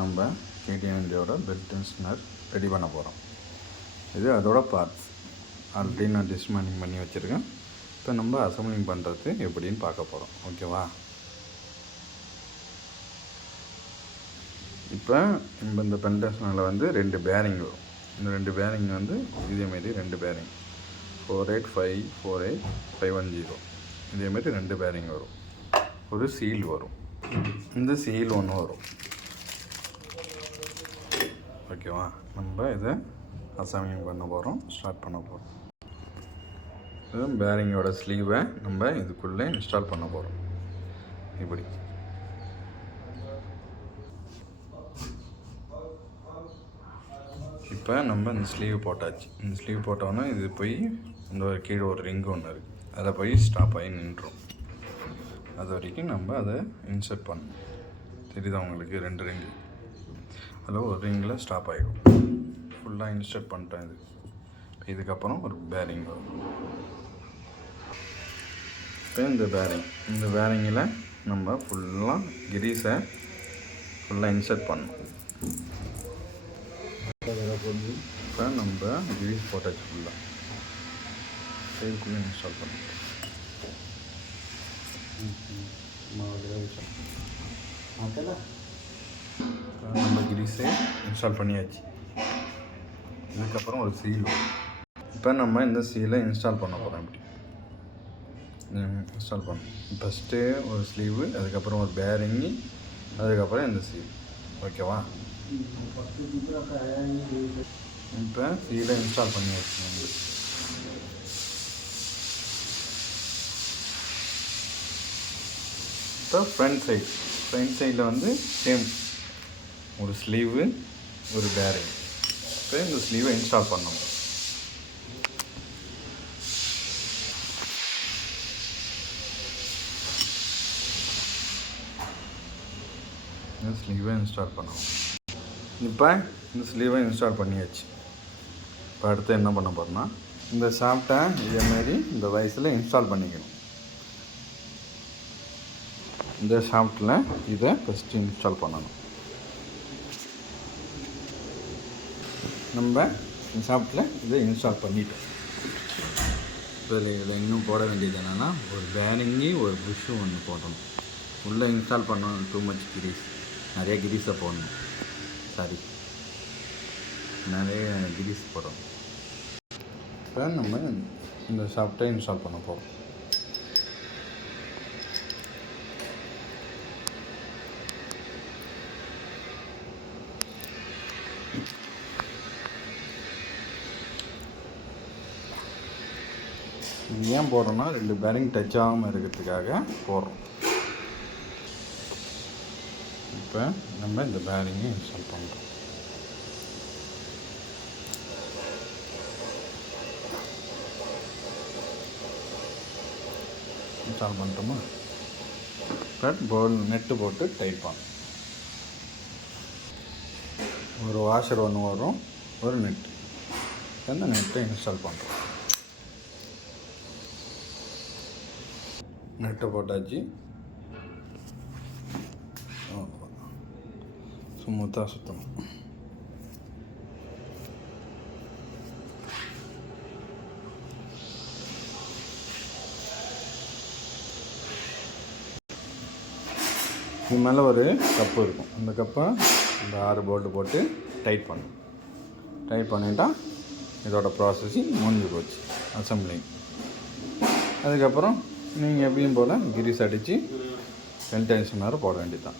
நம்ம கேடிஎம் இந்தியாவோட belt tensioner ready பண்ண போகிறோம். இது அதோட பார்ட்ஸ் ஆல்ரெடி நான் டிஸ்மேண்டிங் பண்ணி வச்சுருக்கேன். இப்போ நம்ம அசம்பிளிங் பண்ணுறது எப்படின்னு பார்க்க போகிறோம். ஓகேவா? இப்போ நம்ம இந்த பெல்ட் டென்ஷனரில் வந்து 2 பேரிங் வரும். இந்த 2 பேரிங் வந்து இதேமாரி 2 பேரிங் 485 48510 இதேமாரி 2 பேரிங் வரும். ஒரு சீல் வரும். இந்த சீல் ஒன்று வரும். ஓகேவா? நம்ம இதை அசம்பிளிங் பண்ண போகிறோம், ஸ்டார்ட் பண்ண போகிறோம். இது பேரிங்கோட ஸ்லீவை நம்ம இதுக்குள்ளே இன்ஸ்டால் பண்ண போகிறோம். இப்படி இப்போ நம்ம இந்த ஸ்லீவ் போட்டாச்சு. இந்த ஸ்லீவ் போட்டோன்னா இது போய் இந்த ஒரு கீழே ஒரு ரிங்கு ஒன்று இருக்குது, அதை போய் ஸ்டாப் ஆகி நின்றுடும். அது வரைக்கும் நம்ம அதை இன்சர்ட் பண்ணணும். தெரியுதா உங்களுக்கு? 2 ரிங்கு, அதில் ஒரு ரிங்கில் ஸ்டாப் ஆகிடும். ஃபுல்லாக இன்சர்ட் பண்ணிட்டேன். இதுக்கப்புறம் ஒரு பேரிங் வரும். இப்போ இந்த பேரிங்கில் நம்ம ஃபுல்லாக கிரீஸை ஃபுல்லாக இன்சர்ட் பண்ணணும். இப்போ நம்ம கிரீஸ் போட்டாச்சு ஃபுல்லாக. இதுக்குள்ளே இன்ஸ்டால் பண்ணணும். நம்ம கிரீஸை இன்ஸ்டால் பண்ணியாச்சு. இதுக்கப்புறம் ஒரு சீல் வரும். இப்போ நம்ம இந்த சீலை இன்ஸ்டால் பண்ண போகிறோம். இப்படி இன்ஸ்டால் பண்ணணும். ஃபஸ்ட்டு ஒரு ஸ்லீவு, அதுக்கப்புறம் ஒரு பேரிங்கு, அதுக்கப்புறம் இந்த சீல். ஓகேவா? இப்போ சீலை இன்ஸ்டால் பண்ணியாச்சு. இப்போ ஃப்ரண்ட் சைடில் வந்து சேம் ஒரு ஸ்லீவு, ஒரு பேரிங். இப்போ இந்த ஸ்லீவை இன்ஸ்டால் பண்ணணும். இந்த ஸ்லீவை இன்ஸ்டால் பண்ணணும். இப்போ இந்த ஸ்லீவை இன்ஸ்டால் பண்ணியாச்சு. இப்போ அடுத்து என்ன பண்ண போகிறோம்னா, இந்த ஷாஃப்ட்டை இதேமாரி இந்த வயசில் இன்ஸ்டால் பண்ணிக்கணும். இந்த ஷாஃப்ட்டில் இதை ஃபஸ்ட்டு இன்ஸ்டால் பண்ணணும். நம்ம இந்த ஷாஃப்ட்டில் இதை இன்ஸ்டால் பண்ணிட்டோம். இப்போ இதில் இன்னும் போட வேண்டியது என்னென்னா, ஒரு பேரிங்கு, ஒரு புஷ்ஷும் ஒன்று போடணும். உள்ளே இன்ஸ்டால் பண்ணணும். டூ மச் கிரீஸ், நிறைய கிரீஸை போடணும். நிறைய கிரீஸ் போடணும். இப்போ நம்ம இந்த ஷாஃப்ட்டை இன்ஸ்டால் பண்ண போகிறோம். ஏன் போடுறோன்னா, 2 பேரிங் டச் ஆகாமல் இருக்கிறதுக்காக போடுறோம். இப்போ நம்ம இந்த பேரிங்கை இன்ஸ்டால் பண்ணுறோம். இன்ஸ்டால் பண்ணிட்டோமா? இப்போ நெட்டு போட்டு டைட் பண்ணணும். ஒரு வாஷர் ஒன்று வரும், ஒரு நெட்டு. அந்த நெட்டை இன்ஸ்டால் பண்ணுறோம். நெட்டை போட்டாச்சு. ஸ்மூத்தாக சுற்றணும். இது மேலே ஒரு கப்பு இருக்கும். அந்த கப்பை இந்த 6 போல்ட்டு போட்டு டைட் பண்ணணும். டைட் பண்ணிட்டா இதோட ப்ராசஸிங் முடிஞ்சு போச்சு, அசம்பிளிங். அதுக்கப்புறம் நீங்கள் எப்பயும் போல் கிரீஸ் அடித்து பெல்ட் டென்ஷனர் போட வேண்டியது தான்.